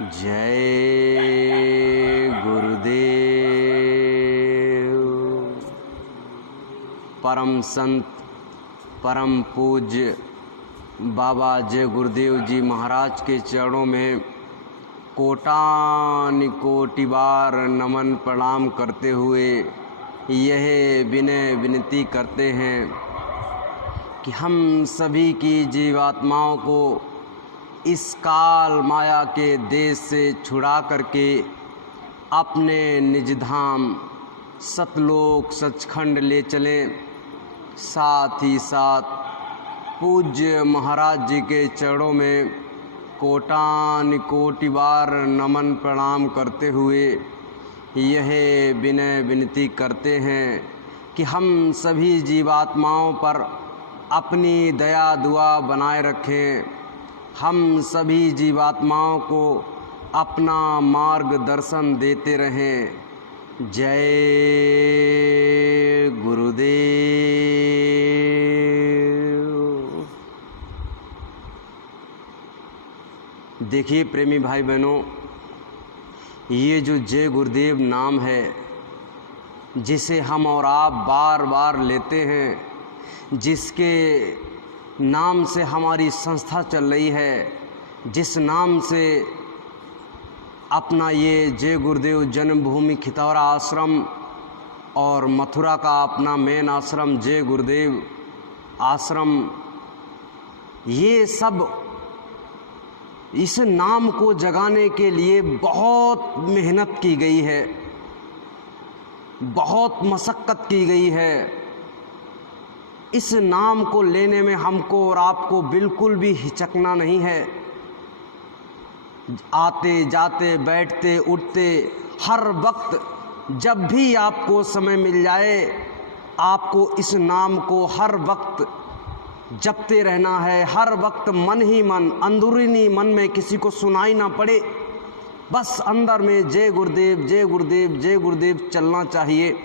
जय गुरुदेव। परम संत परम पूज्य बाबा जय गुरुदेव जी महाराज के चरणों में कोटान कोटि बार नमन प्रणाम करते हुए यह विनय विनती करते हैं कि हम सभी की जीवात्माओं को इस काल माया के देश से छुड़ा करके अपने निज धाम सतलोक सचखंड ले चलें। साथ ही साथ पूज्य महाराज जी के चरणों में कोटान कोटि बार नमन प्रणाम करते हुए यह विनय विनती करते हैं कि हम सभी जीवात्माओं पर अपनी दया दुआ बनाए रखें। हम सभी जीवात्माओं को अपना मार्गदर्शन देते रहें। जय गुरुदेव। देखिए प्रेमी भाई बहनों, ये जो जय गुरुदेव नाम है जिसे हम और आप बार बार लेते हैं, जिसके नाम से हमारी संस्था चल रही है, जिस नाम से अपना ये जय गुरुदेव जन्मभूमि खितौरा आश्रम और मथुरा का अपना मेन आश्रम जय गुरुदेव आश्रम, ये सब इस नाम को जगाने के लिए बहुत मेहनत की गई है, बहुत मशक्क़त की गई है। इस नाम को लेने में हमको और आपको बिल्कुल भी हिचकना नहीं है। आते जाते बैठते उठते हर वक्त जब भी आपको समय मिल जाए, आपको इस नाम को हर वक्त जपते रहना है। हर वक्त मन ही मन, अंदरूनी मन में किसी को सुनाई ना पड़े, बस अंदर में जय गुरुदेव जय गुरुदेव जय गुरुदेव चलना चाहिए।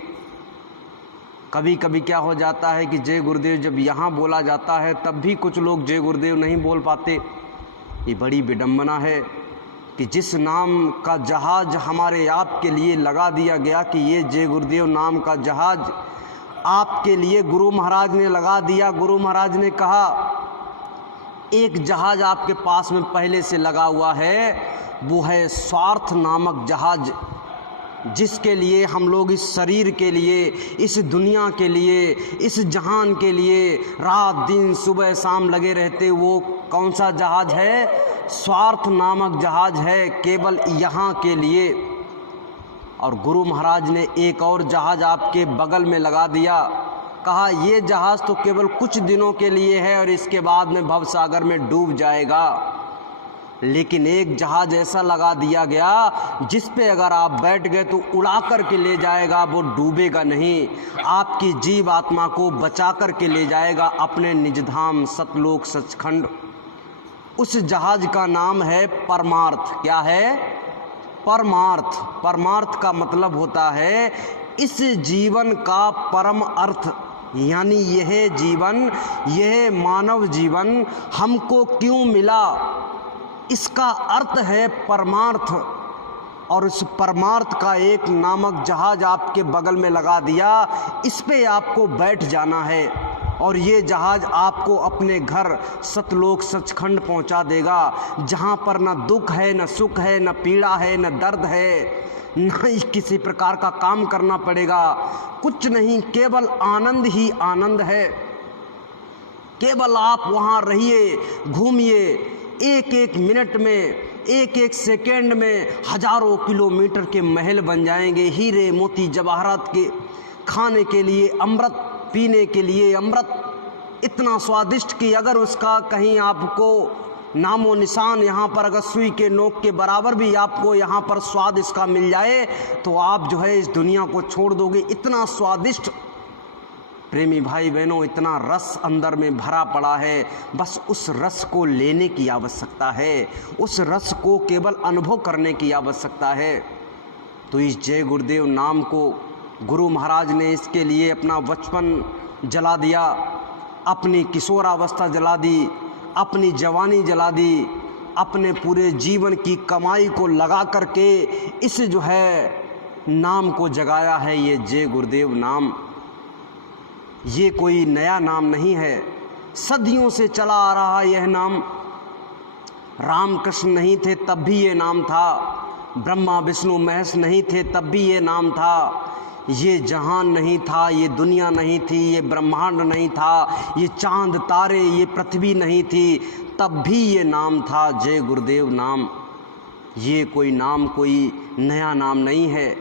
कभी कभी क्या हो जाता है कि जय गुरुदेव जब यहाँ बोला जाता है तब भी कुछ लोग जय गुरुदेव नहीं बोल पाते। ये बड़ी विडंबना है कि जिस नाम का जहाज हमारे आपके लिए लगा दिया गया कि ये जय गुरुदेव नाम का जहाज आपके लिए गुरु महाराज ने लगा दिया। गुरु महाराज ने कहा एक जहाज आपके पास में पहले से लगा हुआ है, वो है स्वार्थ नामक जहाज, जिसके लिए हम लोग इस शरीर के लिए, इस दुनिया के लिए, इस जहान के लिए रात दिन सुबह शाम लगे रहते। वो कौन सा जहाज है? स्वार्थ नामक जहाज है, केवल यहाँ के लिए। और गुरु महाराज ने एक और जहाज आपके बगल में लगा दिया, कहा ये जहाज तो केवल कुछ दिनों के लिए है और इसके बाद में भवसागर में डूब जाएगा। लेकिन एक जहाज ऐसा लगा दिया गया जिस पे अगर आप बैठ गए तो उड़ा कर के ले जाएगा, वो डूबेगा नहीं, आपकी जीव आत्मा को बचा कर के ले जाएगा अपने निजधाम सतलोक सचखंड। उस जहाज का नाम है परमार्थ। क्या है? परमार्थ। परमार्थ का मतलब होता है इस जीवन का परम अर्थ, यानी यह जीवन, यह मानव जीवन हमको क्यों मिला, इसका अर्थ है परमार्थ। और उस परमार्थ का एक नामक जहाज आपके बगल में लगा दिया, इस पे आपको बैठ जाना है और ये जहाज आपको अपने घर सतलोक सचखंड पहुंचा देगा, जहां पर न दुख है, न सुख है, न पीड़ा है, न दर्द है, न ही किसी प्रकार का काम करना पड़ेगा, कुछ नहीं, केवल आनंद ही आनंद है। केवल आप वहां रहिए, घूमिए, एक एक मिनट में, एक एक सेकेंड में हजारों किलोमीटर के महल बन जाएंगे। हीरे मोती जवाहरात के खाने के लिए अमृत, पीने के लिए अमृत, इतना स्वादिष्ट कि अगर उसका कहीं आपको नामो निशान यहाँ पर अगर सुई के नोक के बराबर भी आपको यहाँ पर स्वाद इसका मिल जाए तो आप जो है इस दुनिया को छोड़ दोगे। इतना स्वादिष्ट प्रेमी भाई बहनों, इतना रस अंदर में भरा पड़ा है, बस उस रस को लेने की आवश्यकता है, उस रस को केवल अनुभव करने की आवश्यकता है। तो इस जय गुरुदेव नाम को गुरु महाराज ने इसके लिए अपना बचपन जला दिया, अपनी किशोरावस्था जला दी, अपनी जवानी जला दी, अपने पूरे जीवन की कमाई को लगा करके इस जो है नाम को जगाया है, ये जय गुरुदेव नाम। ये कोई नया नाम नहीं है, सदियों से चला आ रहा यह नाम। रामकृष्ण नहीं थे तब भी ये नाम था, ब्रह्मा विष्णु महेश नहीं थे तब भी ये नाम था, ये जहान नहीं था, ये दुनिया नहीं थी, ये ब्रह्मांड नहीं था, ये चांद तारे, ये पृथ्वी नहीं थी, तब भी ये नाम था जय गुरुदेव नाम। ये कोई नाम कोई नया नाम नहीं है,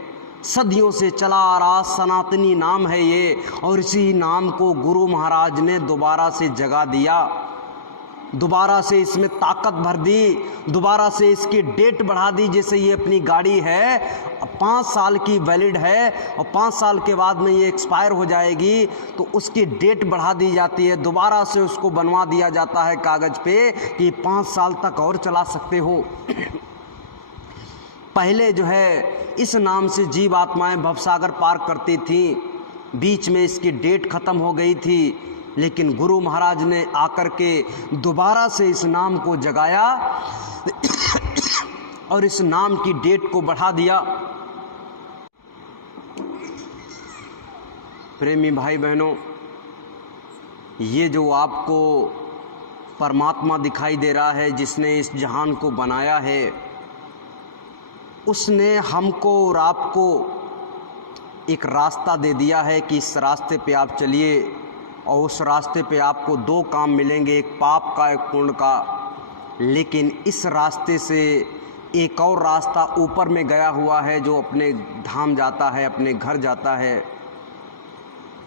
सदियों से चला आ रहा सनातनी नाम है ये। और इसी नाम को गुरु महाराज ने दोबारा से जगा दिया, दोबारा से इसमें ताकत भर दी, दोबारा से इसकी डेट बढ़ा दी। जैसे ये अपनी गाड़ी है 5 साल की वैलिड है और 5 साल के बाद में ये एक्सपायर हो जाएगी, तो उसकी डेट बढ़ा दी जाती है, दोबारा से उसको बनवा दिया जाता है कागज़ पे कि 5 साल तक और चला सकते हो। पहले जो है इस नाम से जीव आत्माएं भवसागर पार करती थीं, बीच में इसकी डेट ख़त्म हो गई थी, लेकिन गुरु महाराज ने आकर के दोबारा से इस नाम को जगाया और इस नाम की डेट को बढ़ा दिया। प्रेमी भाई बहनों, ये जो आपको परमात्मा दिखाई दे रहा है, जिसने इस जहान को बनाया है, उसने हमको और आपको एक रास्ता दे दिया है कि इस रास्ते पे आप चलिए, और उस रास्ते पे आपको 2 काम मिलेंगे, एक पाप का एक पुण्य का। लेकिन इस रास्ते से एक और रास्ता ऊपर में गया हुआ है जो अपने धाम जाता है, अपने घर जाता है।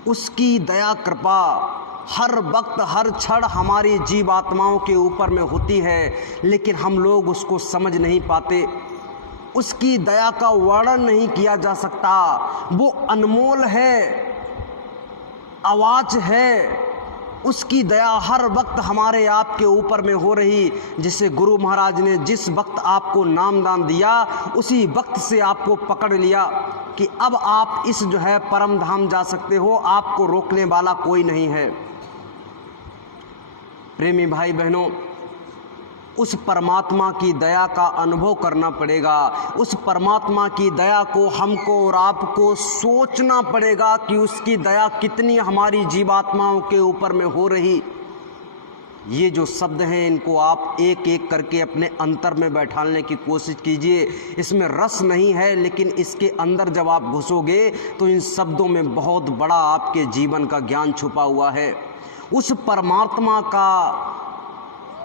उसकी दया कृपा हर वक्त हर क्षण हमारी जीव आत्माओं के ऊपर में होती है, लेकिन हम लोग उसको समझ नहीं पाते। उसकी दया का वर्णन नहीं किया जा सकता, वो अनमोल है, आवाज़ है। उसकी दया हर वक्त हमारे आपके ऊपर में हो रही। जिसे गुरु महाराज ने जिस वक्त आपको नाम दान दिया, उसी वक्त से आपको पकड़ लिया कि अब आप इस जो है परम धाम जा सकते हो, आपको रोकने वाला कोई नहीं है। प्रेमी भाई बहनों, उस परमात्मा की दया का अनुभव करना पड़ेगा। उस परमात्मा की दया को हमको और आपको सोचना पड़ेगा कि उसकी दया कितनी हमारी जीवात्माओं के ऊपर में हो रही। ये जो शब्द हैं, इनको आप एक एक करके अपने अंतर में बैठाने की कोशिश कीजिए। इसमें रस नहीं है, लेकिन इसके अंदर जब आप घुसोगे तो इन शब्दों में बहुत बड़ा आपके जीवन का ज्ञान छुपा हुआ है। उस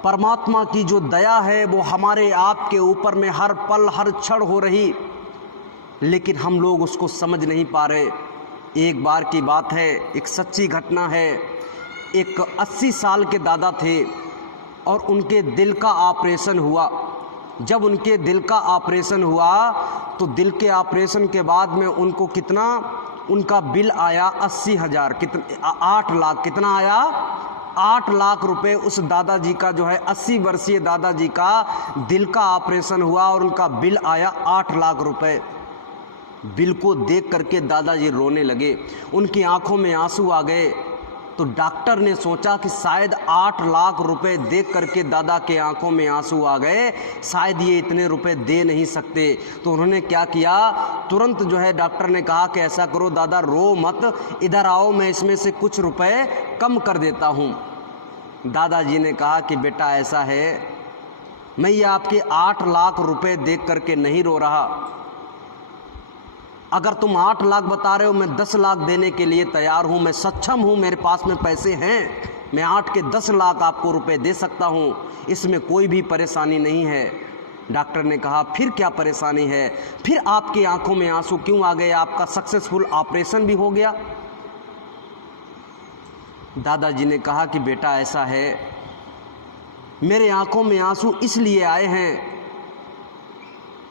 परमात्मा की जो दया है वो हमारे आपके ऊपर में हर पल हर क्षण हो रही, लेकिन हम लोग उसको समझ नहीं पा रहे। एक बार की बात है, एक सच्ची घटना है। एक 80 साल के दादा थे और उनके दिल का ऑपरेशन हुआ। जब उनके दिल का ऑपरेशन हुआ तो दिल के ऑपरेशन के बाद में उनको कितना उनका बिल आया, 80,000, 8 लाख, कितना आया, 8 लाख रुपए। उस दादाजी का जो है 80 वर्षीय दादाजी का दिल का ऑपरेशन हुआ और उनका बिल आया 8 लाख रुपए। बिल को देख करके दादाजी रोने लगे, उनकी आंखों में आंसू आ गए। तो डॉक्टर ने सोचा कि शायद 8 लाख रुपए देख करके दादा के आंखों में आंसू आ गए, शायद ये इतने रुपए दे नहीं सकते। तो उन्होंने क्या किया, तुरंत जो है डॉक्टर ने कहा कि ऐसा करो दादा, रो मत, इधर आओ, मैं इसमें से कुछ रुपए कम कर देता हूँ। दादाजी ने कहा कि बेटा ऐसा है, मैं ये आपके 8 लाख रुपए देख करके नहीं रो रहा। अगर तुम 8 लाख बता रहे हो, मैं 10 लाख देने के लिए तैयार हूँ, मैं सक्षम हूँ, मेरे पास में पैसे हैं, मैं 8 के 10 लाख आपको रुपए दे सकता हूँ, इसमें कोई भी परेशानी नहीं है। डॉक्टर ने कहा फिर क्या परेशानी है, फिर आपकी आंखों में आंसू क्यों आ गए, आपका सक्सेसफुल ऑपरेशन भी हो गया। दादाजी ने कहा कि बेटा ऐसा है, मेरे आंखों में आंसू इसलिए आए हैं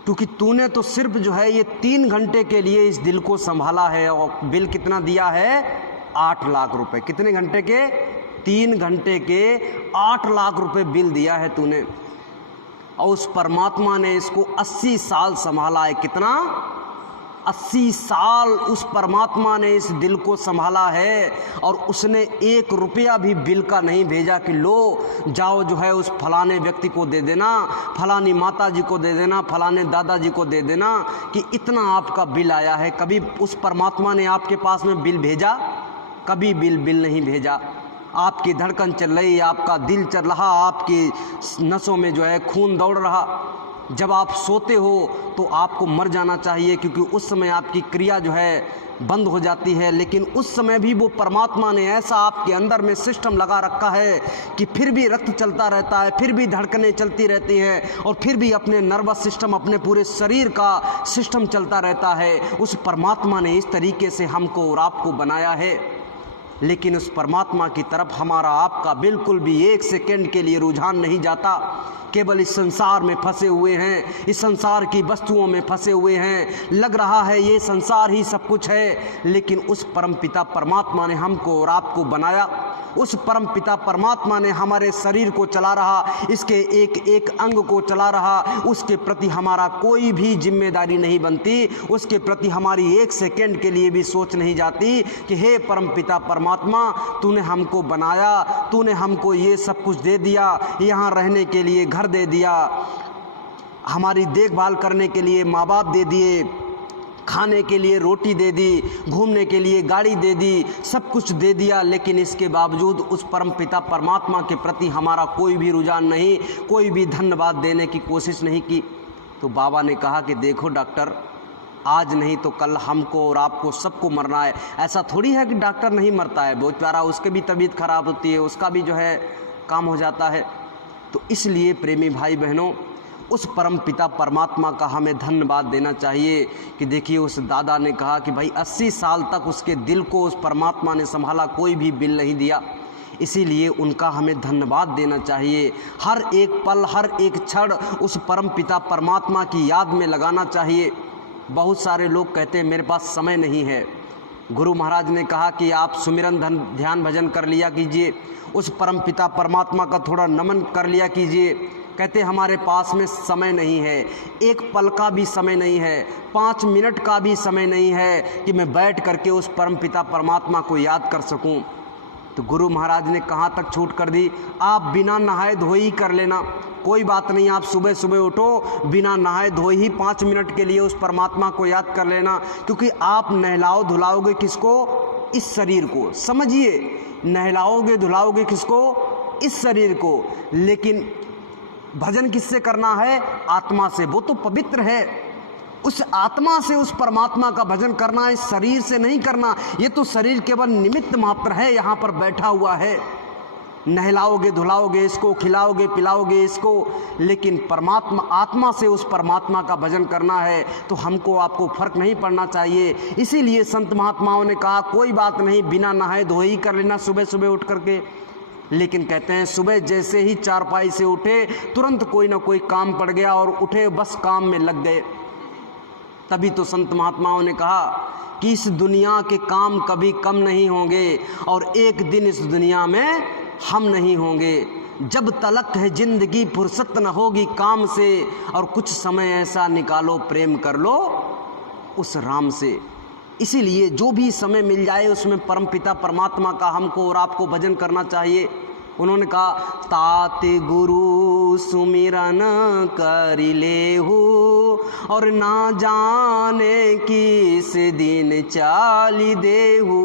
क्योंकि तूने तो सिर्फ जो है ये 3 घंटे के लिए इस दिल को संभाला है और बिल कितना दिया है, 8 लाख रुपए। कितने घंटे के, 3 घंटे के 8 लाख रुपए बिल दिया है तूने, और उस परमात्मा ने इसको 80 साल संभाला है। कितना, 80 साल उस परमात्मा ने इस दिल को संभाला है और उसने 1 रुपया भी बिल का नहीं भेजा कि लो जाओ जो है उस फलाने व्यक्ति को दे देना, फलानी माता जी को दे देना, फलाने दादाजी को दे देना कि इतना आपका बिल आया है। कभी उस परमात्मा ने आपके पास में बिल भेजा? कभी बिल नहीं भेजा। आपकी धड़कन चल रही, आपका दिल चल रहा, आपकी नसों में जो है खून दौड़ रहा। जब आप सोते हो तो आपको मर जाना चाहिए, क्योंकि उस समय आपकी क्रिया जो है बंद हो जाती है, लेकिन उस समय भी वो परमात्मा ने ऐसा आपके अंदर में सिस्टम लगा रखा है कि फिर भी रक्त चलता रहता है, फिर भी धड़कनें चलती रहती हैं और फिर भी अपने नर्वस सिस्टम, अपने पूरे शरीर का सिस्टम चलता रहता है। उस परमात्मा ने इस तरीके से हमको और आपको बनाया है, लेकिन उस परमात्मा की तरफ हमारा आपका बिल्कुल भी 1 सेकंड के लिए रुझान नहीं जाता। केवल इस संसार में फंसे हुए हैं, इस संसार की वस्तुओं में फंसे हुए हैं। लग रहा है ये संसार ही सब कुछ है, लेकिन उस परमपिता परमात्मा ने हमको और आपको बनाया। उस परमपिता परमात्मा ने हमारे शरीर को चला रहा, इसके एक एक अंग को चला रहा। उसके प्रति हमारा कोई भी जिम्मेदारी नहीं बनती, उसके प्रति हमारी 1 सेकंड के लिए भी सोच नहीं जाती कि हे परमपिता परमात्मा, तूने हमको बनाया, तूने हमको ये सब कुछ दे दिया, यहाँ रहने के लिए घर दे दिया, हमारी देखभाल करने के लिए माँ बाप दे दिए, खाने के लिए रोटी दे दी, घूमने के लिए गाड़ी दे दी, सब कुछ दे दिया, लेकिन इसके बावजूद उस परमपिता परमात्मा के प्रति हमारा कोई भी रुझान नहीं, कोई भी धन्यवाद देने की कोशिश नहीं की। तो बाबा ने कहा कि देखो डॉक्टर, आज नहीं तो कल हमको और आपको सबको मरना है। ऐसा थोड़ी है कि डॉक्टर नहीं मरता है, बहुत प्यारा, उसके भी तबीयत खराब होती है, उसका भी जो है काम हो जाता है। तो इसलिए प्रेमी भाई बहनों, उस परम पिता परमात्मा का हमें धन्यवाद देना चाहिए कि देखिए उस दादा ने कहा कि भाई 80 साल तक उसके दिल को उस परमात्मा ने संभाला, कोई भी बिल नहीं दिया। इसीलिए उनका हमें धन्यवाद देना चाहिए। हर एक पल, हर एक क्षण उस परम पिता परमात्मा की याद में लगाना चाहिए। बहुत सारे लोग कहते हैं मेरे पास समय नहीं है। गुरु महाराज ने कहा कि आप सुमिरन ध्यान भजन कर लिया कीजिए, उस परम पिता परमात्मा का थोड़ा नमन कर लिया कीजिए। कहते हमारे पास में समय नहीं है, 1 पल का भी समय नहीं है, 5 मिनट का भी समय नहीं है कि मैं बैठ करके उस परम पिता परमात्मा को याद कर सकूं। तो गुरु महाराज ने कहाँ तक छूट कर दी, आप बिना नहाए धोए ही कर लेना, कोई बात नहीं। आप सुबह सुबह उठो, बिना नहाए धोए ही 5 मिनट के लिए उस परमात्मा को याद कर लेना, क्योंकि आप नहलाओ धुलाओगे किसको? इस शरीर को। समझिए, नहलाओगे धुलाओगे किसको? इस शरीर को। लेकिन भजन किससे करना है? आत्मा से। वो तो पवित्र है, उस आत्मा से उस परमात्मा का भजन करना है, इस शरीर से नहीं करना। ये तो शरीर केवल निमित्त मात्र है, यहाँ पर बैठा हुआ है। नहलाओगे धुलाओगे इसको, खिलाओगे पिलाओगे इसको, लेकिन परमात्मा आत्मा से उस परमात्मा का भजन करना है। तो हमको आपको फर्क नहीं पड़ना चाहिए। इसीलिए संत महात्माओं ने कहा कोई बात नहीं, बिना नहाए धोए ही कर लेना सुबह सुबह उठ करके। लेकिन कहते हैं सुबह जैसे ही चारपाई से उठे, तुरंत कोई ना कोई काम पड़ गया और उठे बस काम में लग गए। तभी तो संत महात्माओं ने कहा कि इस दुनिया के काम कभी कम नहीं होंगे और एक दिन इस दुनिया में हम नहीं होंगे। जब तलक है जिंदगी फुर्सत न होगी काम से, और कुछ समय ऐसा निकालो प्रेम कर लो उस राम से। इसीलिए जो भी समय मिल जाए उसमें परमपिता परमात्मा का हमको और आपको भजन करना चाहिए। उन्होंने कहा तात गुरु सुमिरन कर लेहु और ना जाने किस दिन चाली देहु।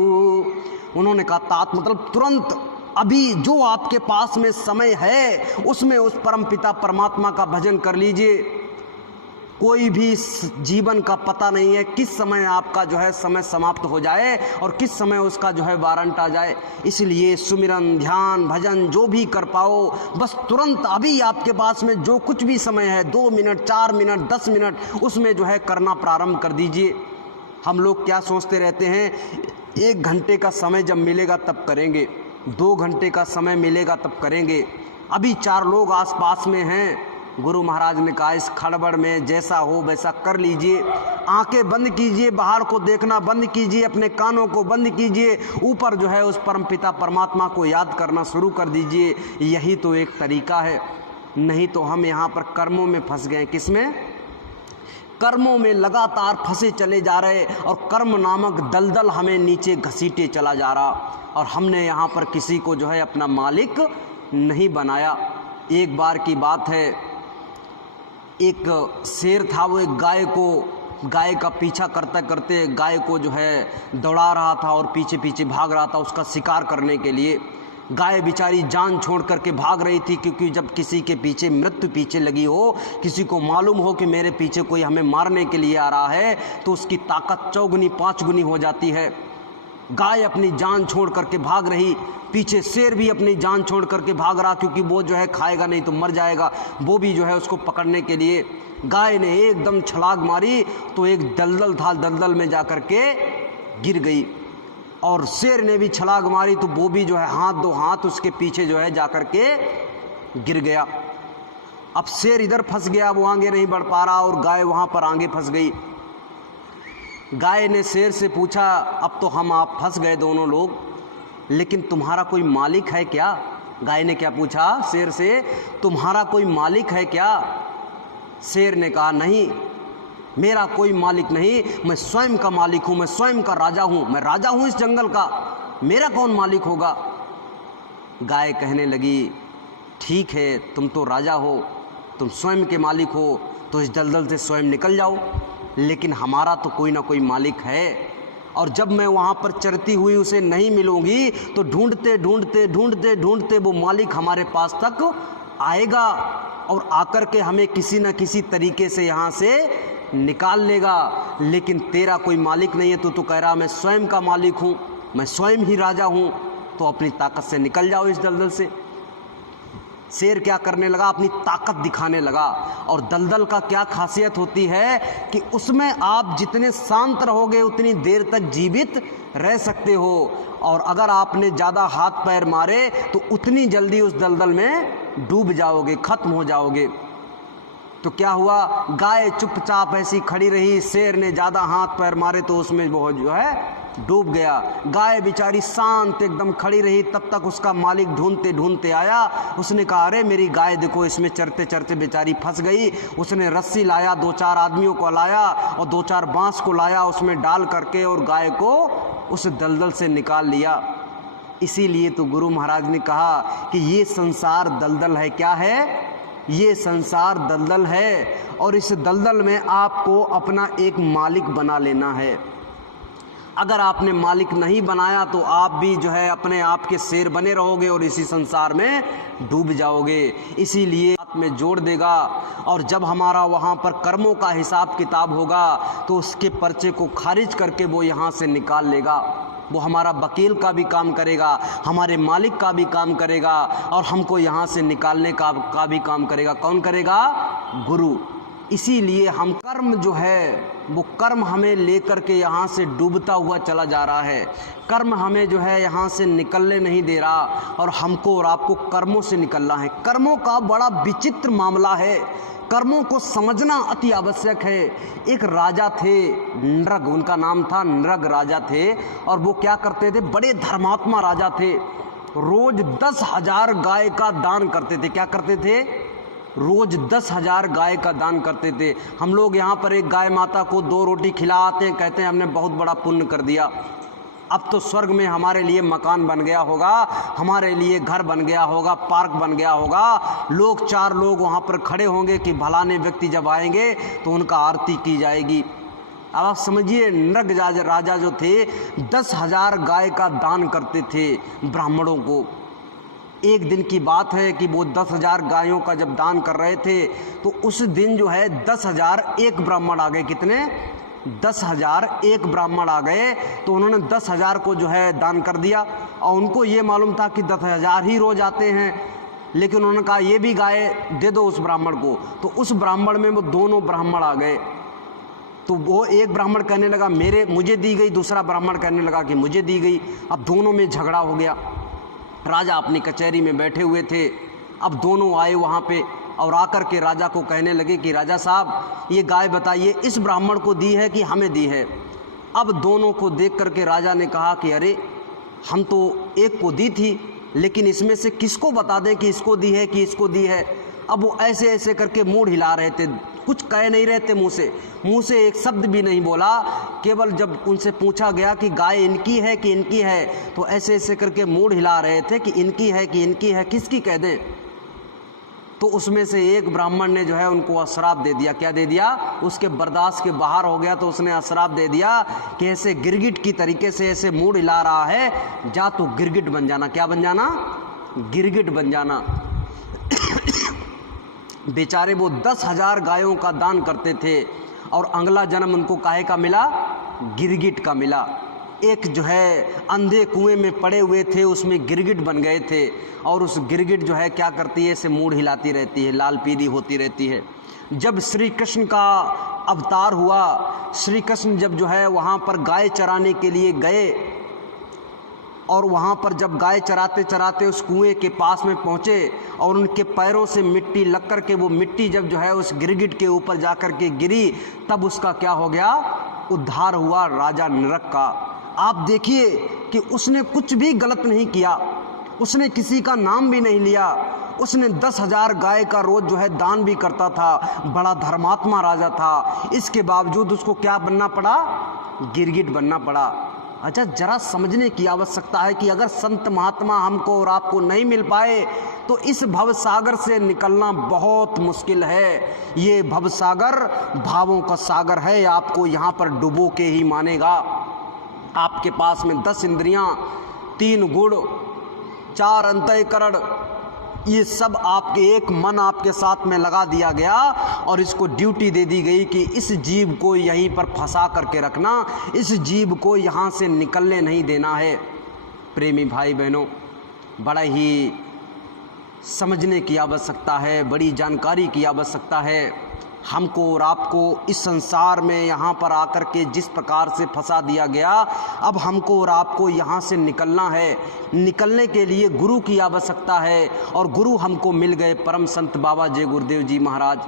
उन्होंने कहा तात मतलब तुरंत, अभी जो आपके पास में समय है उसमें उस परमपिता परमात्मा का भजन कर लीजिए। कोई भी जीवन का पता नहीं है किस समय आपका जो है समय समाप्त हो जाए और किस समय उसका जो है वारंट आ जाए। इसलिए सुमिरन ध्यान भजन जो भी कर पाओ, बस तुरंत अभी आपके पास में जो कुछ भी समय है, 2 मिनट 4 मिनट 10 मिनट, उसमें जो है करना प्रारंभ कर दीजिए। हम लोग क्या सोचते रहते हैं, 1 घंटे का समय जब मिलेगा तब करेंगे, 2 घंटे का समय मिलेगा तब करेंगे। अभी 4 लोग आसपास में हैं। गुरु महाराज ने कहा इस खड़बड़ में जैसा हो वैसा कर लीजिए। आंखें बंद कीजिए, बाहर को देखना बंद कीजिए, अपने कानों को बंद कीजिए, ऊपर जो है उस परमपिता परमात्मा को याद करना शुरू कर दीजिए। यही तो एक तरीका है। नहीं तो हम यहाँ पर कर्मों में फंस गए। किसमें? कर्मों में लगातार फंसे चले जा रहे और कर्म नामक दलदल हमें नीचे घसीटे चला जा रहा, और हमने यहाँ पर किसी को जो है अपना मालिक नहीं बनाया। एक बार की बात है, एक शेर था, वो एक गाय का पीछा करते करते गाय को जो है दौड़ा रहा था और पीछे पीछे भाग रहा था उसका शिकार करने के लिए। गाय बेचारी जान छोड़ करके भाग रही थी, क्योंकि जब किसी के पीछे मृत्यु पीछे लगी हो, किसी को मालूम हो कि मेरे पीछे कोई हमें मारने के लिए आ रहा है, तो उसकी ताकत 4 गुनी 5 गुनी हो जाती है। गाय अपनी जान छोड़ करके भाग रही, पीछे शेर भी अपनी जान छोड़ करके भाग रहा, क्योंकि वो जो है खाएगा नहीं तो मर जाएगा, वो भी जो है उसको पकड़ने के लिए। गाय ने एकदम छलांग मारी तो एक दलदल था, दलदल में जा कर के गिर गई, और शेर ने भी छलांग मारी तो वो भी जो है हाथ दो हाथ उसके पीछे जो है जा कर के गिर गया। अब शेर इधर फंस गया, वो आगे नहीं बढ़ पा रहा, और गाय वहाँ पर आगे फंस गई। गाय ने शेर से पूछा, अब तो हम आप फंस गए दोनों लोग, लेकिन तुम्हारा कोई मालिक है क्या? गाय ने क्या पूछा शेर से, तुम्हारा कोई मालिक है क्या? शेर ने कहा, नहीं, मेरा कोई मालिक नहीं, मैं स्वयं का मालिक हूँ, मैं स्वयं का राजा हूँ, मैं राजा हूँ इस जंगल का, मेरा कौन मालिक होगा? गाय कहने लगी, ठीक है, तुम तो राजा हो, तुम स्वयं के मालिक हो, तो इस दलदल से स्वयं निकल जाओ, लेकिन हमारा तो कोई ना कोई मालिक है, और जब मैं वहाँ पर चरती हुई उसे नहीं मिलूँगी तो ढूंढते ढूंढते ढूंढते ढूंढते वो मालिक हमारे पास तक आएगा और आकर के हमें किसी न किसी तरीके से यहाँ से निकाल लेगा। लेकिन तेरा कोई मालिक नहीं है, तू तो कह रहा मैं स्वयं का मालिक हूँ, मैं स्वयं ही राजा हूँ, तो अपनी ताकत से निकल जाओ इस दलदल से। शेर क्या करने लगा, अपनी ताकत दिखाने लगा। और दलदल का क्या खासियत होती है कि उसमें आप जितने शांत रहोगे उतनी देर तक जीवित रह सकते हो, और अगर आपने ज़्यादा हाथ पैर मारे तो उतनी जल्दी उस दलदल में डूब जाओगे, खत्म हो जाओगे। तो क्या हुआ, गाय चुपचाप ऐसी खड़ी रही, शेर ने ज़्यादा हाथ पैर मारे तो उसमें वो जो है डूब गया। गाय बेचारी शांत एकदम खड़ी रही, तब तक उसका मालिक ढूंढते ढूंढते आया। उसने कहा, अरे मेरी गाय देखो, इसमें चरते चरते बेचारी फंस गई। उसने रस्सी लाया, 2-4 आदमियों को लाया और 2-4 बांस को लाया, उसमें डाल करके और गाय को उस दलदल से निकाल लिया। इसीलिए तो गुरु महाराज ने कहा कि ये संसार दलदल है। क्या है? ये संसार दलदल है, और इस दलदल में आपको अपना एक मालिक बना लेना है। अगर आपने मालिक नहीं बनाया तो आप भी जो है अपने आप के शेर बने रहोगे और इसी संसार में डूब जाओगे। इसीलिए बात में जोड़ देगा, और जब हमारा वहाँ पर कर्मों का हिसाब किताब होगा तो उसके पर्चे को खारिज करके वो यहाँ से निकाल लेगा। वो हमारा वकील का भी काम करेगा, हमारे मालिक का भी काम करेगा, और हमको यहाँ से निकालने का भी काम करेगा। कौन करेगा? गुरु। इसीलिए हम कर्म जो है वो कर्म हमें लेकर के यहाँ से डूबता हुआ चला जा रहा है। कर्म हमें जो है यहाँ से निकलने नहीं दे रहा, और हमको और आपको कर्मों से निकलना है। कर्मों का बड़ा विचित्र मामला है, कर्मों को समझना अति आवश्यक है। एक राजा थे नृग, उनका नाम था नृग राजा थे, और वो क्या करते थे, बड़े धर्मात्मा राजा थे। रोज 10,000 गाय का दान करते थे। क्या करते थे? रोज 10,000 गाय का दान करते थे। हम लोग यहाँ पर एक गाय माता को 2 रोटी खिलाते हैं, कहते हैं हमने बहुत बड़ा पुण्य कर दिया। अब तो स्वर्ग में हमारे लिए मकान बन गया होगा, हमारे लिए घर बन गया होगा, पार्क बन गया होगा। लोग 4 लोग वहाँ पर खड़े होंगे कि भलाने व्यक्ति जब आएंगे तो उनका आरती की जाएगी। अब आप समझिए, नृग राजा जो थे 10,000 गाय का दान करते थे ब्राह्मणों को। एक दिन की बात है कि वो 10,000 गायों का जब दान कर रहे थे तो उस दिन जो है 10,001 ब्राह्मण आ गए। कितने? 10,001 ब्राह्मण आ गए। तो उन्होंने 10,000 को जो है दान कर दिया, और उनको ये मालूम था कि 10,000 ही रोज आते हैं, लेकिन उन्होंने कहा ये भी गाय दे दो उस ब्राह्मण को। तो उस ब्राह्मण में वो दोनों ब्राह्मण आ गए। तो वो एक ब्राह्मण कहने लगा मुझे दी गई, दूसरा ब्राह्मण कहने लगा कि मुझे दी गई। अब दोनों में झगड़ा हो गया। राजा अपनी कचहरी में बैठे हुए थे। अब दोनों आए वहाँ पे और आकर के राजा को कहने लगे कि राजा साहब, ये गाय बताइए इस ब्राह्मण को दी है कि हमें दी है। अब दोनों को देख करके राजा ने कहा कि अरे, हम तो एक को दी थी, लेकिन इसमें से किसको बता दें कि इसको दी है कि इसको दी है। अब वो ऐसे ऐसे करके मुंह हिला रहे थे, कुछ कह नहीं रहे थे, मुंह से एक शब्द भी नहीं बोला। केवल जब उनसे पूछा गया कि गाय इनकी है कि इनकी है, तो ऐसे ऐसे करके मूड हिला रहे थे कि इनकी है कि इनकी है, किसकी कह दें। तो उसमें से एक ब्राह्मण ने जो है उनको अश्राप दे दिया। क्या दे दिया? उसके बर्दाश्त के बाहर हो गया, तो उसने अश्राप दे दिया कि ऐसे गिरगिट की तरीके से ऐसे मूड हिला रहा है, जा तो गिरगिट बन जाना। क्या बन जाना? गिरगिट बन जाना। बेचारे वो 10,000 गायों का दान करते थे और अगला जन्म उनको काहे का मिला? गिरगिट का मिला। एक जो है अंधे कुएं में पड़े हुए थे, उसमें गिरगिट बन गए थे, और उस गिरगिट जो है क्या करती है, ऐसे मूड हिलाती रहती है, लाल पीली होती रहती है। जब श्री कृष्ण का अवतार हुआ, श्री कृष्ण जब जो है वहाँ पर गाय चराने के लिए गए, और वहाँ पर जब गाय चराते चराते उस कुएं के पास में पहुँचे और उनके पैरों से मिट्टी लग कर के वो मिट्टी जब जो है उस गिरगिट के ऊपर जा कर के गिरी, तब उसका क्या हो गया? उद्धार हुआ राजा नरक का। आप देखिए कि उसने कुछ भी गलत नहीं किया, उसने किसी का नाम भी नहीं लिया, उसने 10,000 गाय का रोज जो है दान भी करता था, बड़ा धर्मात्मा राजा था। इसके बावजूद उसको क्या बनना पड़ा? गिरगिट बनना पड़ा। अच्छा, जरा समझने की आवश्यकता है कि अगर संत महात्मा हमको और आपको नहीं मिल पाए तो इस भवसागर से निकलना बहुत मुश्किल है। ये भवसागर भावों का सागर है, आपको यहाँ पर डुबो के ही मानेगा। आपके पास में 10 इंद्रियां, 3 गुण, 4 अंतःकरण, ये सब आपके एक मन आपके साथ में लगा दिया गया और इसको ड्यूटी दे दी गई कि इस जीव को यहीं पर फंसा करके रखना, इस जीव को यहाँ से निकलने नहीं देना है। प्रेमी भाई बहनों, बड़ा ही समझने की आवश्यकता है, बड़ी जानकारी की आवश्यकता है। हमको और आपको इस संसार में यहाँ पर आकर के जिस प्रकार से फंसा दिया गया, अब हमको और आपको यहाँ से निकलना है। निकलने के लिए गुरु की आवश्यकता है, और गुरु हमको मिल गए परम संत बाबा जय गुरुदेव जी महाराज।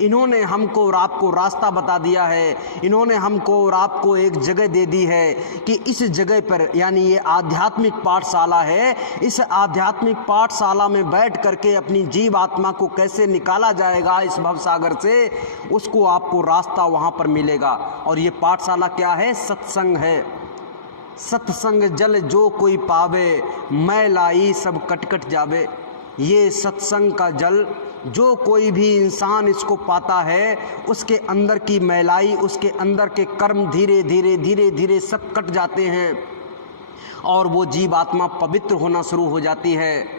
इन्होंने हमको और आपको रास्ता बता दिया है, इन्होंने हमको और आपको एक जगह दे दी है कि इस जगह पर, यानी ये आध्यात्मिक पाठशाला है, इस आध्यात्मिक पाठशाला में बैठ करके अपनी जीव आत्मा को कैसे निकाला जाएगा इस भवसागर से, उसको आपको रास्ता वहाँ पर मिलेगा। और ये पाठशाला क्या है? सत्संग है। सत्संग जल जो कोई पावे, मैं लाई सब कट जावे। ये सत्संग का जल जो कोई भी इंसान इसको पाता है, उसके अंदर की मैलाई, उसके अंदर के कर्म धीरे धीरे धीरे धीरे सब कट जाते हैं और वो जीव आत्मा पवित्र होना शुरू हो जाती है।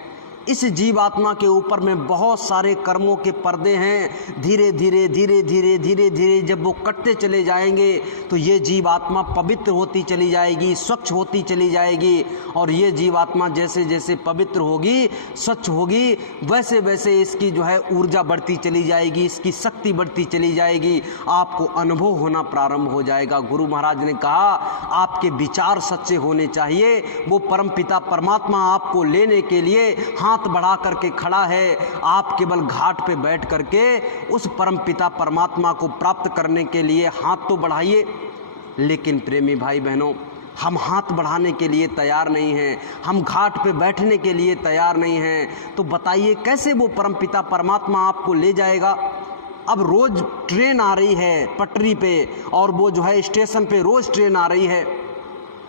इस जीव आत्मा के ऊपर में बहुत सारे कर्मों के पर्दे हैं। धीरे धीरे धीरे धीरे धीरे धीरे जब वो कटते चले जाएंगे तो ये जीव आत्मा पवित्र होती चली जाएगी, स्वच्छ होती चली जाएगी। और ये जीव आत्मा जैसे जैसे पवित्र होगी, स्वच्छ होगी, वैसे वैसे इसकी जो है ऊर्जा बढ़ती चली जाएगी, इसकी शक्ति बढ़ती चली जाएगी, आपको अनुभव होना प्रारंभ हो जाएगा। गुरु महाराज ने कहा आपके विचार सच्चे होने चाहिए। वो परमपिता परमात्मा आपको लेने के लिए हाथ बढ़ा करके खड़ा है। आप केवल घाट पे बैठ करके उस परमपिता परमात्मा को प्राप्त करने के लिए हाथ तो बढ़ाइए। लेकिन प्रेमी भाई बहनों, हम हाथ बढ़ाने के लिए तैयार नहीं हैं, हम घाट पे बैठने के लिए तैयार नहीं हैं, तो बताइए कैसे वो परमपिता परमात्मा आपको ले जाएगा। अब रोज ट्रेन आ रही है पटरी पे, और वो जो है स्टेशन पे रोज ट्रेन आ रही है,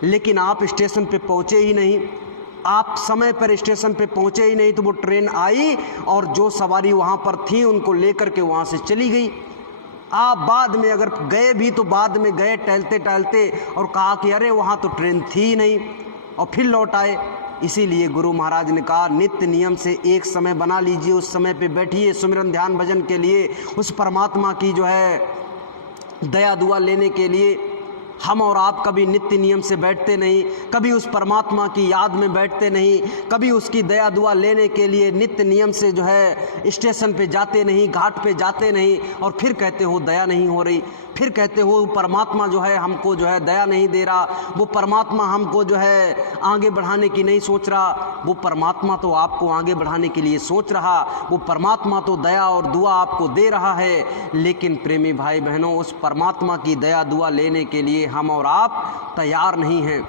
लेकिन आप स्टेशन पे पहुँचे ही नहीं, आप समय पर स्टेशन पे पहुँचे ही नहीं, तो वो ट्रेन आई और जो सवारी वहाँ पर थी उनको लेकर के वहाँ से चली गई। आप बाद में अगर गए भी तो बाद में गए टहलते टहलते और कहा कि अरे वहाँ तो ट्रेन थी ही नहीं, और फिर लौट आए। इसीलिए गुरु महाराज ने कहा नित्य नियम से एक समय बना लीजिए, उस समय पे बैठिए सुमिरन ध्यान भजन के लिए, उस परमात्मा की जो है दया दुआ लेने के लिए। हम और आप कभी नित्य नियम से बैठते नहीं, कभी उस परमात्मा की याद में बैठते नहीं, कभी उसकी दया दुआ लेने के लिए नित्य नियम से जो है स्टेशन पे जाते नहीं, घाट पे जाते नहीं, और फिर कहते हो दया नहीं हो रही, फिर कहते हो परमात्मा जो है हमको जो है दया नहीं दे रहा, वो परमात्मा हमको जो है आगे बढ़ाने की नहीं सोच रहा। वो परमात्मा तो आपको आगे बढ़ाने के लिए सोच रहा, वो परमात्मा तो दया और दुआ आपको दे रहा है। लेकिन प्रेमी भाई बहनों, उस परमात्मा की दया दुआ लेने के लिए हम और आप तैयार नहीं हैं।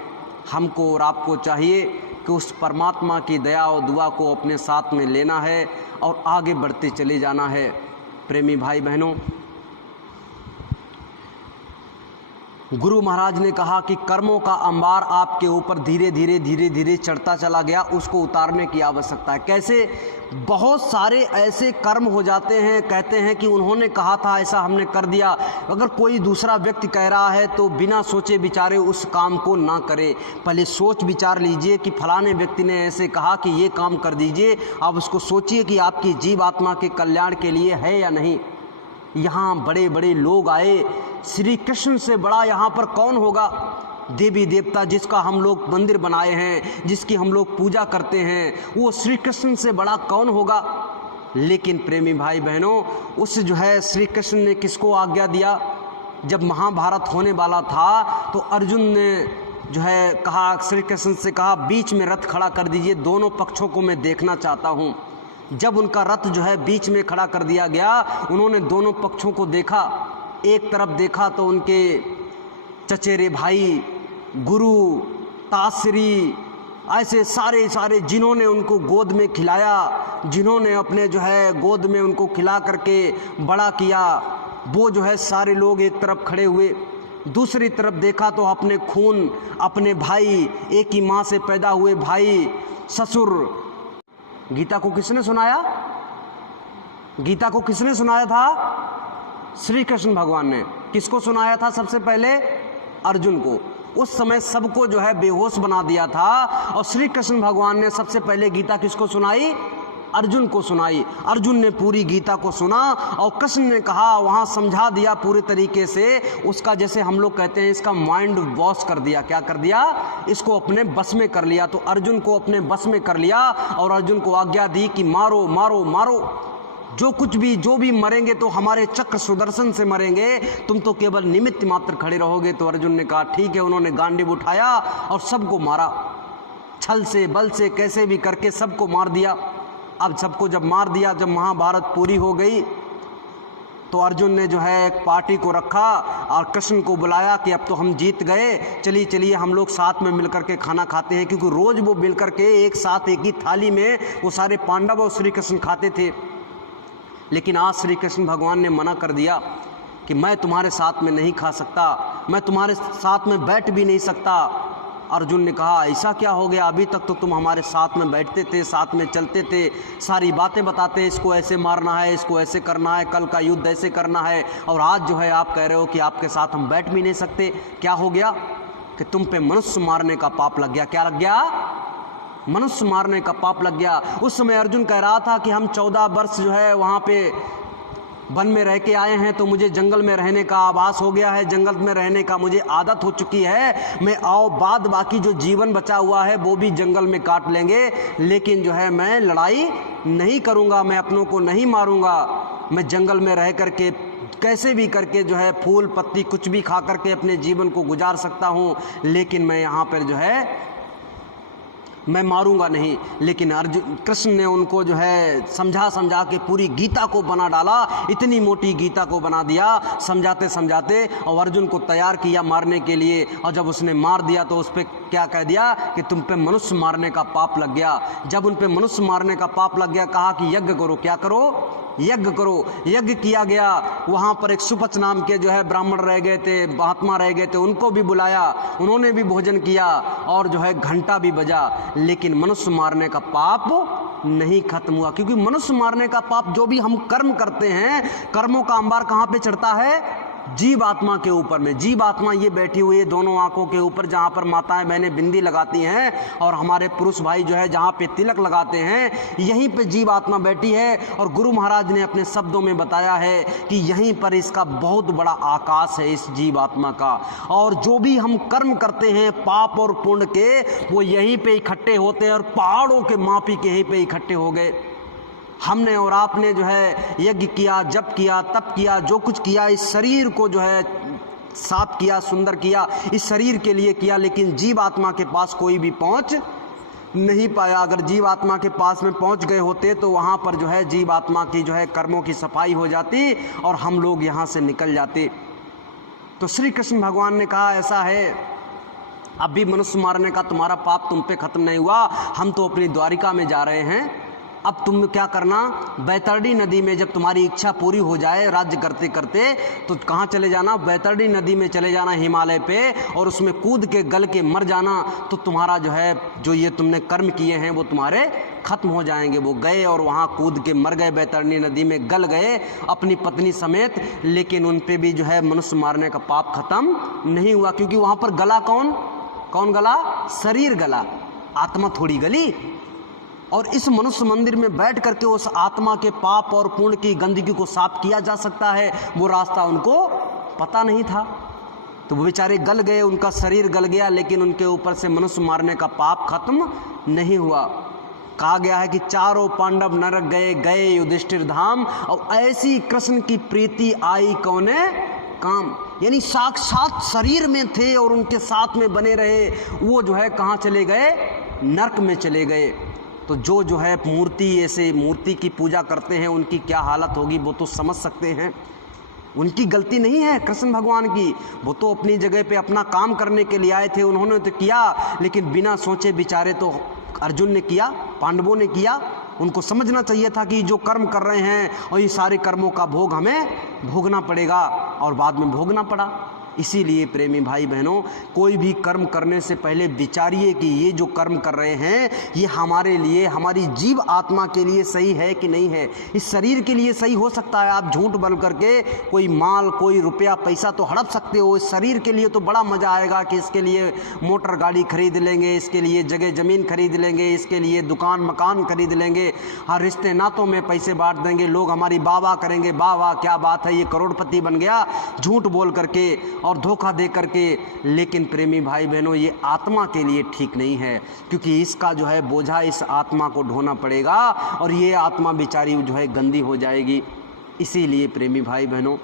हमको और आपको चाहिए कि उस परमात्मा की दया और दुआ को अपने साथ में लेना है और आगे बढ़ते चले जाना है। प्रेमी भाई बहनों, गुरु महाराज ने कहा कि कर्मों का अंबार आपके ऊपर धीरे धीरे चढ़ता चला गया, उसको उतारने की आवश्यकता है। कैसे? बहुत सारे ऐसे कर्म हो जाते हैं, कहते हैं कि उन्होंने कहा था ऐसा हमने कर दिया। अगर कोई दूसरा व्यक्ति कह रहा है तो बिना सोचे विचारे उस काम को ना करें। पहले सोच विचार लीजिए कि फलाने व्यक्ति ने ऐसे कहा कि ये काम कर दीजिए, आप उसको सोचिए कि आपकी जीव आत्मा के कल्याण के लिए है या नहीं। यहाँ बड़े बड़े लोग आए, श्री कृष्ण से बड़ा यहाँ पर कौन होगा? देवी देवता जिसका हम लोग मंदिर बनाए हैं, जिसकी हम लोग पूजा करते हैं, वो श्री कृष्ण से बड़ा कौन होगा? लेकिन प्रेमी भाई बहनों, उस जो है श्री कृष्ण ने किसको आज्ञा दिया? जब महाभारत होने वाला था तो अर्जुन ने जो है कहा, श्री कृष्ण से कहा बीच में रथ खड़ा कर दीजिए, दोनों पक्षों को मैं देखना चाहता हूँ। जब उनका रथ जो है बीच में खड़ा कर दिया गया, उन्होंने दोनों पक्षों को देखा। एक तरफ देखा तो उनके चचेरे भाई, गुरु, तासरी, ऐसे सारे जिन्होंने उनको गोद में खिलाया, जिन्होंने अपने जो है गोद में उनको खिला करके बड़ा किया, वो जो है सारे लोग एक तरफ खड़े हुए। दूसरी तरफ देखा तो अपने खून, अपने भाई, एक ही माँ से पैदा हुए भाई, ससुर। गीता को किसने सुनाया? गीता को किसने सुनाया था? श्री कृष्ण भगवान ने। किसको सुनाया था? सबसे पहले अर्जुन को। उस समय सबको जो है बेहोश बना दिया था, और श्री कृष्ण भगवान ने सबसे पहले गीता किसको सुनाई? अर्जुन को सुनाई। अर्जुन ने पूरी गीता को सुना और कृष्ण ने कहा, वहाँ समझा दिया पूरे तरीके से। उसका जैसे हम लोग कहते हैं, इसका माइंड वॉश कर दिया। क्या कर दिया? इसको अपने बस में कर लिया। तो अर्जुन को अपने बस में कर लिया और अर्जुन को आज्ञा दी कि मारो मारो मारो, जो भी मरेंगे तो हमारे चक्र सुदर्शन से मरेंगे, तुम तो केवल निमित्त मात्र खड़े रहोगे। तो अर्जुन ने कहा ठीक है। उन्होंने गांडीव उठाया और सबको मारा, छल से बल से कैसे भी करके सबको मार दिया। अब सबको जब मार दिया, जब महाभारत पूरी हो गई, तो अर्जुन ने जो है एक पार्टी को रखा और कृष्ण को बुलाया कि अब तो हम जीत गए, चलिए हम लोग साथ में मिलकर के खाना खाते हैं। क्योंकि रोज वो मिलकर के एक साथ एक ही थाली में वो सारे पांडव और श्री कृष्ण खाते थे। लेकिन आज श्री कृष्ण भगवान ने मना कर दिया कि मैं तुम्हारे साथ में नहीं खा सकता, मैं तुम्हारे साथ में बैठ भी नहीं सकता। अर्जुन ने कहा ऐसा क्या हो गया? अभी तक तो तुम हमारे साथ में बैठते थे, साथ में चलते थे, सारी बातें बताते, इसको ऐसे मारना है, इसको ऐसे करना है, कल का युद्ध ऐसे करना है, और आज जो है आप कह रहे हो कि आपके साथ हम बैठ भी नहीं सकते। क्या हो गया? कि तुम पे मनुष्य मारने का पाप लग गया। क्या लग गया? मनुष्य मारने का पाप लग गया। उस समय अर्जुन कह रहा था कि हम 14 वर्ष जो है वहाँ पे वन में रह के आए हैं, तो मुझे जंगल में रहने का आभास हो गया है, जंगल में रहने का मुझे आदत हो चुकी है। मैं बाद बाकी जो जीवन बचा हुआ है वो भी जंगल में काट लेंगे, लेकिन जो है मैं लड़ाई नहीं करूँगा, मैं अपनों को नहीं मारूँगा। मैं जंगल में रह करके कैसे भी करके जो है फूल पत्ती कुछ भी खा करके अपने जीवन को गुजार सकता हूँ, लेकिन मैं यहाँ पर जो है मैं मारूंगा नहीं। लेकिन अर्जुन कृष्ण ने उनको जो है समझा के पूरी गीता को बना डाला, इतनी मोटी गीता को बना दिया समझाते समझाते, और अर्जुन को तैयार किया मारने के लिए। और जब उसने मार दिया तो उस पर क्या कह दिया कि तुम पे मनुष्य मारने का पाप लग गया। जब उन पे मनुष्य मारने का पाप लग गया, कहा कि यज्ञ करो। क्या करो? यज्ञ करो। यज्ञ किया गया। वहाँ पर एक सुपच नाम के जो है ब्राह्मण रह गए थे, महात्मा रह गए थे, उनको भी बुलाया, उन्होंने भी भोजन किया और जो है घंटा भी बजा। लेकिन मनुष्य मारने का पाप नहीं खत्म हुआ, क्योंकि मनुष्य मारने का पाप, जो भी हम कर्म करते हैं, कर्मों का अंबार कहाँ पे चढ़ता है? जीव आत्मा के ऊपर में। जीव आत्मा ये बैठी हुई है दोनों आंखों के ऊपर, जहाँ पर माताएं बहनें बिंदी लगाती हैं और हमारे पुरुष भाई जो है जहाँ पे तिलक लगाते हैं, यहीं पे जीव आत्मा बैठी है। और गुरु महाराज ने अपने शब्दों में बताया है कि यहीं पर इसका बहुत बड़ा आकाश है इस जीव आत्मा का। और जो भी हम कर्म करते हैं पाप और पुण्य के, वो यहीं पे इकट्ठे होते हैं, और पहाड़ों के मापी के यहीं पे इकट्ठे हो गए। हमने और आपने जो है यज्ञ किया, जप किया, तप किया, जो कुछ किया, इस शरीर को जो है साफ किया, सुंदर किया, इस शरीर के लिए किया। लेकिन जीव आत्मा के पास कोई भी पहुंच नहीं पाया। अगर जीव आत्मा के पास में पहुंच गए होते तो वहां पर जो है जीव आत्मा की जो है कर्मों की सफाई हो जाती और हम लोग यहां से निकल जाते। तो श्री कृष्ण भगवान ने कहा ऐसा है, अब भी मनुष्य मारने का तुम्हारा पाप तुम पे खत्म नहीं हुआ, हम तो अपनी द्वारिका में जा रहे हैं। अब तुम क्या करना, बैतरणी नदी में जब तुम्हारी इच्छा पूरी हो जाए राज्य करते करते, तो कहाँ चले जाना, बैतरणी नदी में चले जाना हिमालय पे, और उसमें कूद के गल के मर जाना। तो तुम्हारा जो है, जो ये तुमने कर्म किए हैं वो तुम्हारे खत्म हो जाएंगे। वो गए और वहाँ कूद के मर गए, बैतरणी नदी में गल गए अपनी पत्नी समेत, लेकिन उन पे भी जो है मनुष्य मारने का पाप खत्म नहीं हुआ, क्योंकि वहाँ पर गला कौन गला, शरीर गला, आत्मा थोड़ी गली। और इस मनुष्य मंदिर में बैठ करके उस आत्मा के पाप और पुण्य की गंदगी को साफ किया जा सकता है, वो रास्ता उनको पता नहीं था। तो वो बेचारे गल गए, उनका शरीर गल गया, लेकिन उनके ऊपर से मनुष्य मारने का पाप खत्म नहीं हुआ। कहा गया है कि चारों पांडव नरक गए युधिष्ठिर धाम, और ऐसी कृष्ण की प्रीति आई कौने काम, यानी साक्षात शरीर में थे और उनके साथ में बने रहे, वो जो है कहाँ चले गए, नरक में चले गए। तो जो है मूर्ति, ऐसे मूर्ति की पूजा करते हैं, उनकी क्या हालत होगी वो तो समझ सकते हैं। उनकी गलती नहीं है कृष्ण भगवान की, वो तो अपनी जगह पे अपना काम करने के लिए आए थे, उन्होंने तो किया, लेकिन बिना सोचे विचारे तो अर्जुन ने किया, पांडवों ने किया। उनको समझना चाहिए था कि जो कर्म कर रहे हैं और ये सारे कर्मों का भोग हमें भोगना पड़ेगा, और बाद में भोगना पड़ा। इसीलिए प्रेमी भाई बहनों, कोई भी कर्म करने से पहले विचारिए कि ये जो कर्म कर रहे हैं ये हमारे लिए, हमारी जीव आत्मा के लिए सही है कि नहीं है। इस शरीर के लिए सही हो सकता है, आप झूठ बोल करके कोई माल, कोई रुपया पैसा तो हड़प सकते हो। इस शरीर के लिए तो बड़ा मज़ा आएगा कि इसके लिए मोटर गाड़ी खरीद लेंगे, इसके लिए जगह ज़मीन खरीद लेंगे, इसके लिए दुकान मकान खरीद लेंगे, हर रिश्ते नातों में पैसे बांट देंगे, लोग हमारी वाह वाह करेंगे, वाह वाह क्या बात है, ये करोड़पति बन गया, झूठ बोल करके और धोखा दे करके। लेकिन प्रेमी भाई बहनों, ये आत्मा के लिए ठीक नहीं है, क्योंकि इसका जो है बोझा इस आत्मा को ढोना पड़ेगा, और ये आत्मा बेचारी जो है गंदी हो जाएगी। इसीलिए प्रेमी भाई बहनों,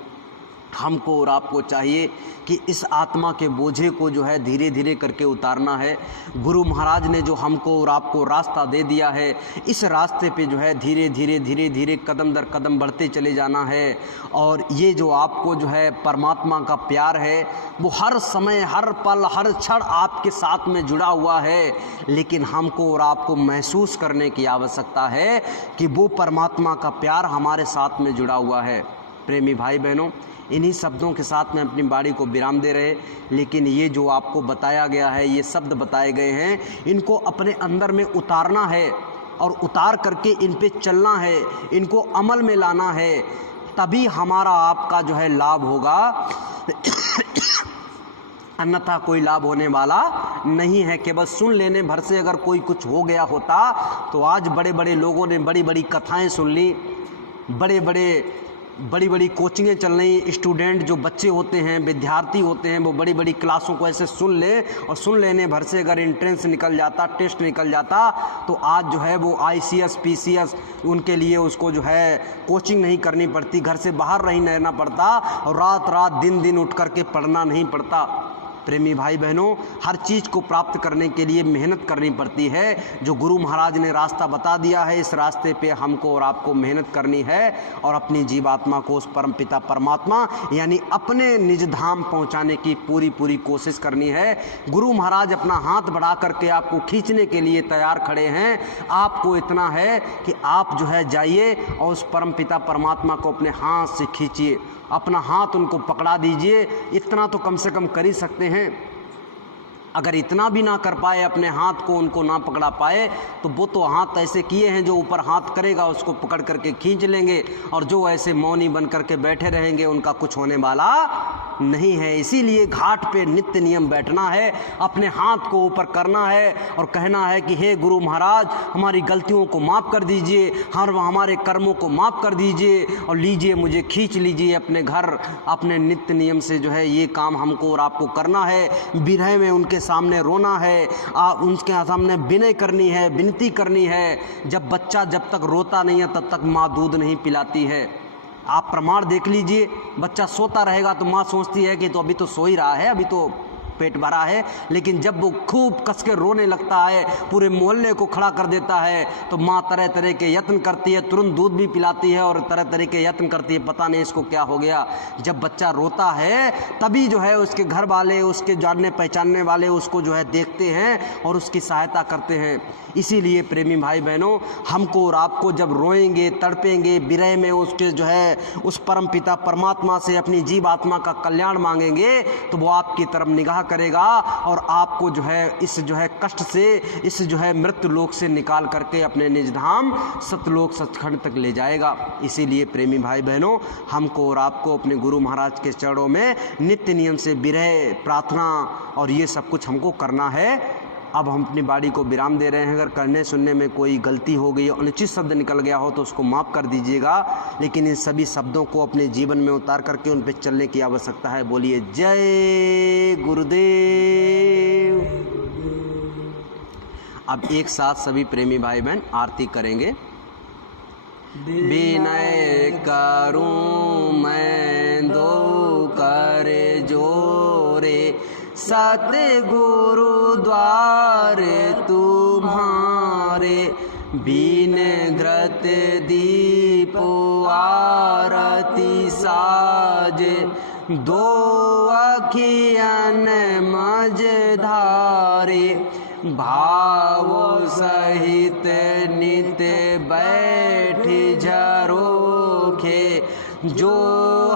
हमको और आपको चाहिए कि इस आत्मा के बोझे को जो है धीरे धीरे करके उतारना है। गुरु महाराज ने जो हमको और आपको रास्ता दे दिया है, इस रास्ते पे जो है धीरे धीरे कदम दर कदम बढ़ते चले जाना है। और ये जो आपको जो है परमात्मा का प्यार है, वो हर समय, हर पल, हर क्षण आपके साथ में जुड़ा हुआ है, लेकिन हमको और आपको महसूस करने की आवश्यकता है कि वो परमात्मा का प्यार हमारे साथ में जुड़ा हुआ है। प्रेमी भाई बहनों, इन्हीं शब्दों के साथ में अपनी बाड़ी को विराम दे रहे, लेकिन ये जो आपको बताया गया है, ये शब्द बताए गए हैं, इनको अपने अंदर में उतारना है, और उतार करके इन पे चलना है, इनको अमल में लाना है, तभी हमारा आपका जो है लाभ होगा। अन्यथा कोई लाभ होने वाला नहीं है। केवल सुन लेने भर से अगर कोई कुछ हो गया होता तो आज बड़े बड़े लोगों ने बड़ी बड़ी कथाएं सुन ली, बड़ी बड़ी कोचिंगें चल रही, स्टूडेंट जो बच्चे होते हैं, विद्यार्थी होते हैं, वो बड़ी बड़ी क्लासों को ऐसे सुन ले, और सुन लेने भर से अगर एंट्रेंस निकल जाता, टेस्ट निकल जाता, तो आज जो है वो ICS PCS उनके लिए उसको जो है कोचिंग नहीं करनी पड़ती, घर से बाहर नहीं रहना पड़ता, और रात दिन उठ करके पढ़ना नहीं पड़ता। प्रेमी भाई बहनों, हर चीज़ को प्राप्त करने के लिए मेहनत करनी पड़ती है। जो गुरु महाराज ने रास्ता बता दिया है, इस रास्ते पे हमको और आपको मेहनत करनी है, और अपनी जीवात्मा को उस परम पिता परमात्मा यानी अपने निज धाम पहुंचाने की पूरी कोशिश करनी है। गुरु महाराज अपना हाथ बढ़ा करके आपको खींचने के लिए तैयार खड़े हैं। आपको इतना है कि आप जो है जाइए और उस परम पिता परमात्मा को अपने हाथ से खींचिए, अपना हाथ उनको पकड़ा दीजिए। इतना तो कम से कम कर ही सकते हैं। अगर इतना भी ना कर पाए, अपने हाथ को उनको ना पकड़ा पाए, तो वो तो हाथ ऐसे किए हैं, जो ऊपर हाथ करेगा उसको पकड़ करके खींच लेंगे, और जो ऐसे मौनी बन करके बैठे रहेंगे उनका कुछ होने वाला नहीं है। इसीलिए घाट पे नित्य नियम बैठना है, अपने हाथ को ऊपर करना है और कहना है कि हे गुरु महाराज, हमारी गलतियों को माफ़ कर दीजिए, हमारे कर्मों को माफ़ कर दीजिए, और लीजिए मुझे खींच लीजिए अपने घर। अपने नित्य नियम से जो है ये काम हमको और आपको करना है। विरह में उनके सामने रोना है, आप उनके सामने विनय करनी है, विनती करनी है। जब बच्चा जब तक रोता नहीं है तब तक माँ दूध नहीं पिलाती है। आप प्रमाण देख लीजिए, बच्चा सोता रहेगा तो माँ सोचती है कि तो अभी तो सो ही रहा है, अभी तो पेट भरा है, लेकिन जब वो खूब कस के रोने लगता है, पूरे मोहल्ले को खड़ा कर देता है, तो माँ तरह तरह के यत्न करती है, तुरंत दूध भी पिलाती है और तरह तरह के यत्न करती है, पता नहीं इसको क्या हो गया। जब बच्चा रोता है तभी जो है उसके घर वाले, उसके जानने पहचानने वाले उसको जो है देखते हैं और उसकी सहायता करते हैं। इसीलिए प्रेमी भाई बहनों, हमको और आपको जब रोएंगे, तड़पेंगे, विरह में उसके जो है उस परम पिता परमात्मा से अपनी जीव आत्मा का कल्याण मांगेंगे, तो वो आपकी तरफ निगाह करेगा और आपको जो है इस जो है कष्ट से, इस जो है मृत्यु लोक से निकाल करके अपने निज धाम सतलोक सचखंड तक ले जाएगा। इसीलिए प्रेमी भाई बहनों, हमको और आपको अपने गुरु महाराज के चरणों में नित्य नियम से विरह, प्रार्थना और ये सब कुछ हमको करना है। अब हम अपनी बाड़ी को विराम दे रहे हैं। अगर करने सुनने में कोई गलती हो गई, अनुचित शब्द निकल गया हो तो उसको माफ़ कर दीजिएगा, लेकिन इन सभी शब्दों को अपने जीवन में उतार करके उन पर चलने की आवश्यकता है। बोलिए जय गुरुदेव। अब एक साथ सभी प्रेमी भाई बहन आरती करेंगे। विनय करूं मैं दो कर जोरे, सतगुरु द्वारे तुम्हारे, बीन घृत दीप आरती साजे, दो अखियन मझ धारे, भाव सहित नित बैठी झरोखे, जो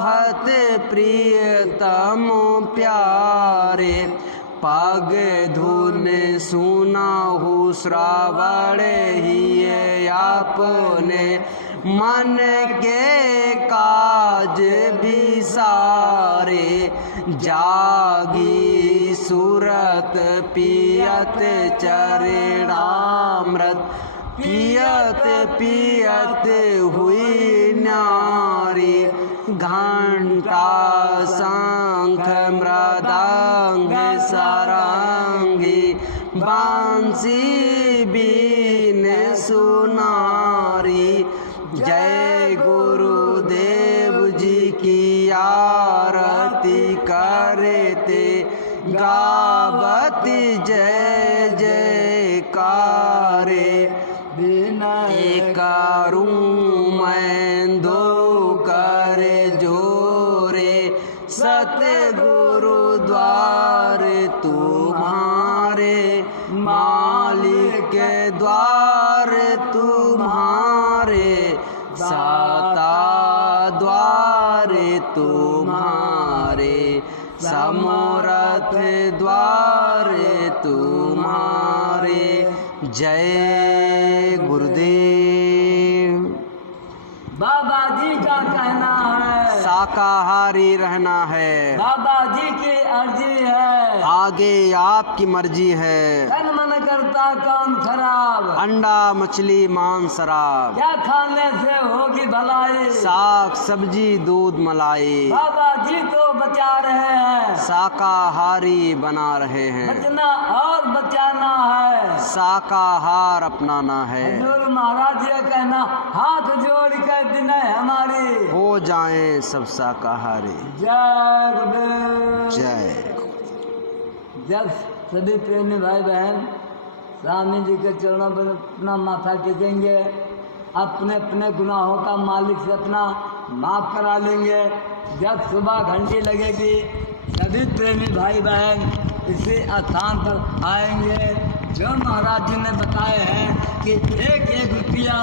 हत प्रियतम प्यारे, पग धुन सुनाहु श्रावण ही आपने, मन के काज भी सारे, जागी सूरत पियत चरणामृत, पियत पियत हुई नारी, घंटा शंख मृदंग सारंगी, बांसी बीन सुनारी। जय गुरुदेव जी की आरती करते, गावती जय जयकारे। विनय करूं मैं दो कर जोरे, सतगुरु द्वारे तुम्हारे, मालिक के द्वार तुम्हारे, साता द्वारे तुम्हारे, समरथ द्वारे तुम्हारे। जय गुरुदेव। बाबा जी का कहना है शाकाहारी रहना है, बाबा जी की अर्जी है, आगे आपकी मर्जी है। तन मन करता काम खराब, अंडा मछली मांस शराब, क्या खाने से होगी भलाई, साग सब्जी दूध मलाई। बाबा जी तो बचा रहे हैं, शाकाहारी बना रहे हैं, बचना और बचाना है, शाकाहार अपनाना है। हजूर महाराज ये कहना, हाथ जोड़ कर विनय हमारी, हो जाएं सब शाकाहारी। जय गुरुदेव। जय। जब सभी प्रेमी भाई बहन स्वामी जी के चरणों पर अपना माथा टेकेंगे, अपने अपने गुनाहों का मालिक से अपना माफ करा लेंगे। जब सुबह घंटी लगेगी, सभी प्रेमी भाई बहन इसी स्थान पर आएंगे जो महाराज जी ने बताए हैं कि एक एक रुपया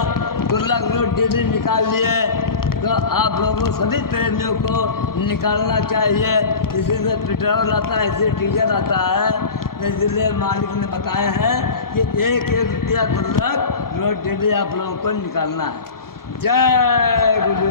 गुल्लक नोट डेली निकाल लिए, तो आप लोगों सभी प्रेमियों को निकालना चाहिए। इसी से पेट्रोल आता है, इसी डीजल आता है, इसलिए मालिक ने बताया है कि एक एक रुपया गुल्लक नोट डेली आप लोगों को निकालना है। जय गुरु।